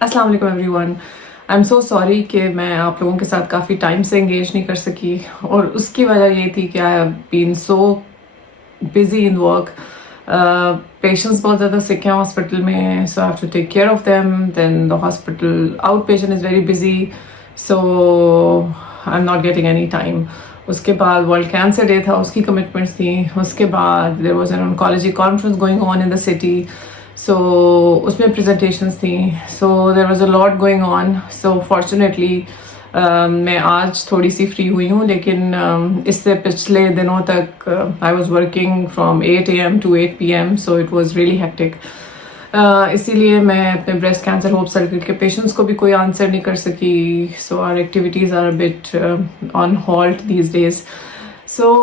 अस्सलाम वालेकुम everyone. I am so sorry कि मैं आप लोगों के साथ काफ़ी टाइम से इंगेज नहीं कर सकी, और उसकी वजह ये थी कि I have been so busy in work. Patients बहुत ज़्यादा सिक हैं हॉस्पिटल में, so I have to take care of them. Then the hospital out patient is very busy, so I am not getting any time. उसके बाद world Cancer day था, उसकी commitments थी। उसके बाद there was an oncology conference going on in the city, so उसमें presentations थी। So there was a lot going on. So fortunately मैं आज थोड़ी सी फ्री हुई हूँ, लेकिन इससे पिछले दिनों तक I was working from 8 AM to 8 PM, so it was really hectic. इसीलिए मैं अपने ब्रेस्ट कैंसर होप सर्किट के पेशेंट्स को भी कोई आंसर नहीं कर सकी। So our activities are a bit on halt these days. सो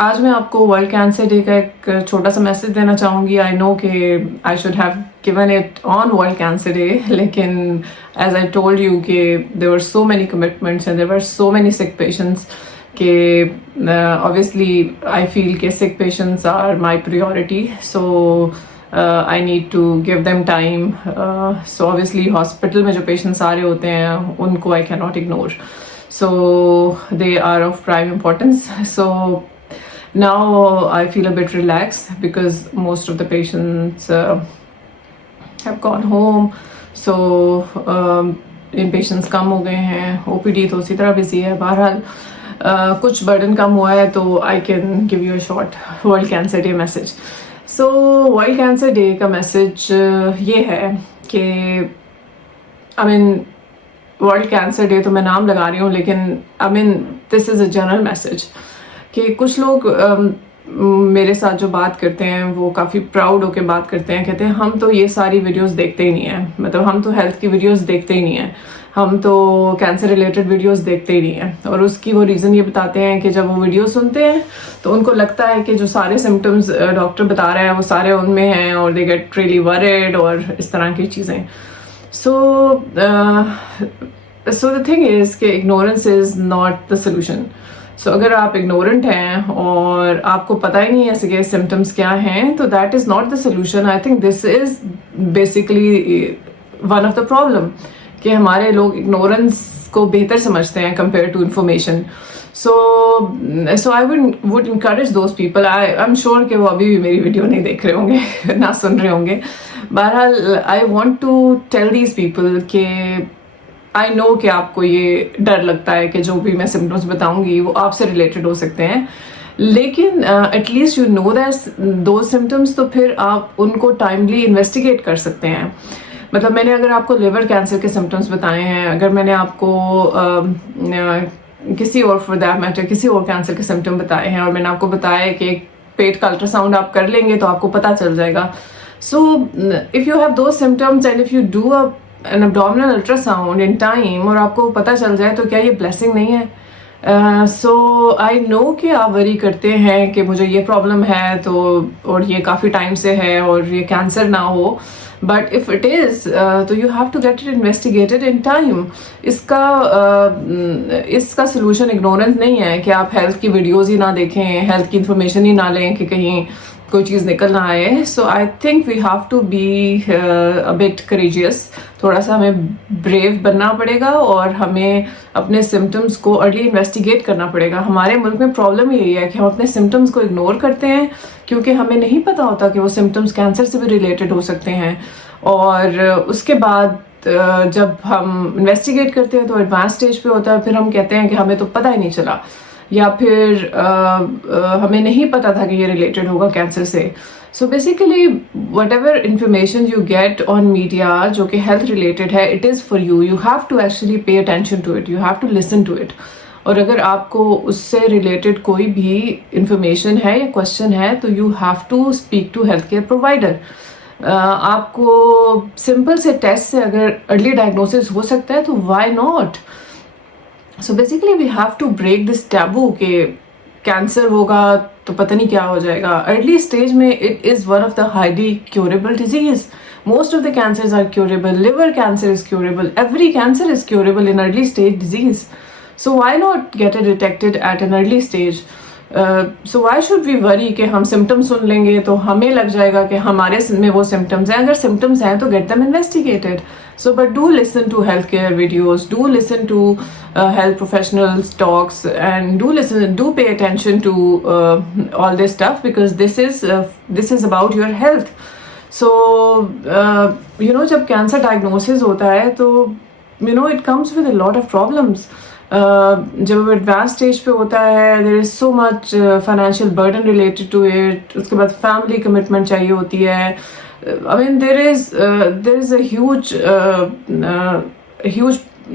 आज मैं आपको वर्ल्ड कैंसर डे का एक छोटा सा मैसेज देना चाहूँगी। आई नो कि I should have given it on World Cancer Day, लेकिन एज आई टोल्ड यू कि there were so many commitments and there were so many sick patients कि obviously I feel कि sick patients are my priority, so I need to give them time. So obviously hospital में जो patients आ रहे होते हैं उनको I cannot ignore. So they are of prime importance. So now I feel a bit relaxed because most of the patients have gone home. So inpatients कम हो गए हैं, OPD तो उसी तरह busy है। बहरहाल कुछ बर्डन कम हुआ है, तो I can give you a short world Cancer day message. So world Cancer day का मैसेज ये है कि I mean world Cancer day तो मैं नाम लगा रही हूँ, लेकिन I mean this is a general message कि कुछ लोग मेरे साथ जो बात करते हैं वो काफ़ी प्राउड होकर बात करते हैं, कहते हैं हम तो ये सारी वीडियोस देखते ही नहीं हैं, मतलब हम तो हेल्थ की वीडियोस देखते ही नहीं हैं, हम तो कैंसर रिलेटेड वीडियोस देखते ही नहीं हैं। और उसकी वो रीज़न ये बताते हैं कि जब वो वीडियो सुनते हैं तो उनको लगता है कि जो सारे सिम्टम्स डॉक्टर बता रहा है वो सारे उनमें हैं, और दे गेट रियली वरिड और इस तरह की चीज़ें। सो द थिंग इज़ कि ignorance is not the solution. So अगर आप इग्नोरेंट हैं और आपको पता ही नहीं है कि सिम्टम्स क्या हैं, तो that is not the solution. I think this is basically one of the problem कि हमारे लोग इग्नोरेंस को बेहतर समझते हैं compare to information. So I would encourage those people. I am sure कि वो अभी भी मेरी वीडियो नहीं देख रहे होंगे ना सुन रहे होंगे। बहरहाल I want to tell these people कि आई नो कि आपको ये डर लगता है कि जो भी मैं सिम्टम्स बताऊंगी वो आपसे रिलेटेड हो सकते हैं, लेकिन एटलीस्ट यू नो दैट दो सिम्टम्स, तो फिर आप उनको टाइमली इन्वेस्टिगेट कर सकते हैं। मतलब मैंने अगर आपको लिवर कैंसर के सिम्टम्स बताए हैं, अगर मैंने आपको किसी और फॉर दैट मैटर किसी और कैंसर के सिम्टम बताए हैं, और मैंने आपको बताया कि पेट का अल्ट्रासाउंड आप कर लेंगे तो आपको पता चल जाएगा। सो इफ़ यू हैव दो symptoms and if you do an abdominal ultrasound in time और आपको पता चल जाए, तो क्या ये ब्लेसिंग नहीं है? सो आई नो कि आप वरी करते हैं कि मुझे ये प्रॉब्लम है, तो और ये काफ़ी टाइम से है और ये कैंसर ना हो, बट इफ़ इट इज़ तो you have to get it investigated in time. इसका सोल्यूशन इग्नोरेंस नहीं है कि आप हेल्थ की वीडियोज़ ही ना देखें, हेल्थ की इंफॉर्मेशन ही ना लें कि कहीं कोई चीज़ निकल ना आए। So I think we have to be a bit courageous. थोड़ा सा हमें ब्रेव बनना पड़ेगा और हमें अपने सिम्टम्स को अर्ली इन्वेस्टिगेट करना पड़ेगा। हमारे मुल्क में प्रॉब्लम यही है कि हम अपने सिम्टम्स को इग्नोर करते हैं, क्योंकि हमें नहीं पता होता कि वो सिम्टम्स कैंसर से भी रिलेटेड हो सकते हैं। और उसके बाद जब हम इन्वेस्टिगेट करते हैं तो एडवांस स्टेज पे होता है, फिर हम कहते हैं कि हमें तो पता ही नहीं चला, या फिर हमें नहीं पता था कि ये रिलेटेड होगा कैंसर से। So basically whatever information you get on media जो कि हेल्थ रिलेटेड है, it is for you. You have to actually pay attention to it, you have to listen to it. और अगर आपको उससे related कोई भी इंफॉर्मेशन है या क्वेश्चन है, तो you have to speak to health care provider. आपको सिंपल से टेस्ट से अगर अर्ली डायग्नोसिस हो सकता है, तो why not? So basically we have to break this taboo कि कैंसर होगा तो पता नहीं क्या हो जाएगा। अर्ली स्टेज में it is one of the highly curable disease. Most of the cancers are curable. Liver cancer is curable. Every cancer is curable in early stage disease. So why not get it detected at an early stage? So why should we worry کہ ہم symptoms سن لیں گے تو ہمیں لگ جائے گا کہ ہمارے میں وہ سمٹمس ہیں. اگر سمٹمس ہیں تو get them investigated. So, but do listen to healthcare videos, do listen to health professionals' talks, and do pay attention to all this stuff, because this is about your health. So, jab cancer diagnosis hota hai, to it comes with a lot of problems. جب advance stage پہ ہوتا ہے, there is so much financial burden related to it. اس کے بعد family commitment چاہیے ہوتی ہے. I mean, there is a huge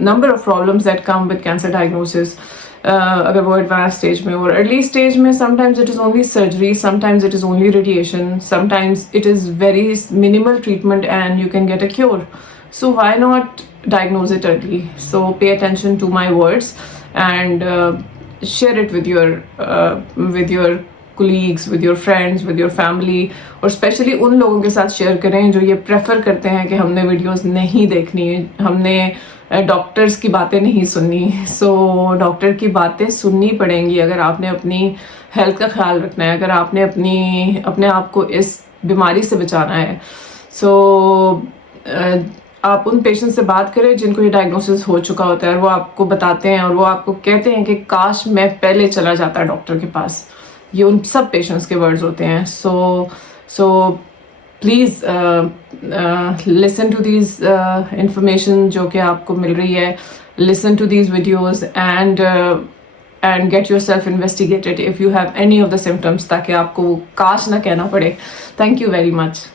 number of problems that come with cancer diagnosis. اگر وہ ایڈوانس اسٹیج میں اور ارلی اسٹیج میں, sometimes it is only surgery, sometimes it is only radiation, sometimes it is very minimal treatment and you can get a cure. So why not diagnose it early? So pay attention to my words and share it with your colleagues, with your friends, with your family, اور especially ان لوگوں کے ساتھ share کریں جو یہ prefer کرتے ہیں کہ ہم نے ویڈیوز نہیں دیکھنی, ہم نے ڈاکٹرز کی باتیں نہیں سننی. سو ڈاکٹر کی باتیں سننی پڑیں گی اگر آپ نے اپنی ہیلتھ کا خیال رکھنا ہے, اگر آپ نے اپنے آپ کو اس بیماری سے بچانا ہے. سو آپ ان پیشنٹ سے بات کریں جن کو یہ ڈائگنوسس ہو چکا ہوتا ہے, اور وہ آپ کو بتاتے ہیں اور وہ آپ کو کہتے ہیں کہ کاش میں پہلے چلا جاتا ڈاکٹر کے پاس. یہ ان سب پیشنٹس کے ورڈز ہوتے ہیں. So please listen to these information جو کہ آپ کو مل رہی ہے. Listen to these videos and get yourself investigated if you have any of the symptoms, تاکہ آپ کو کاش نہ کہنا پڑے. Thank you very much.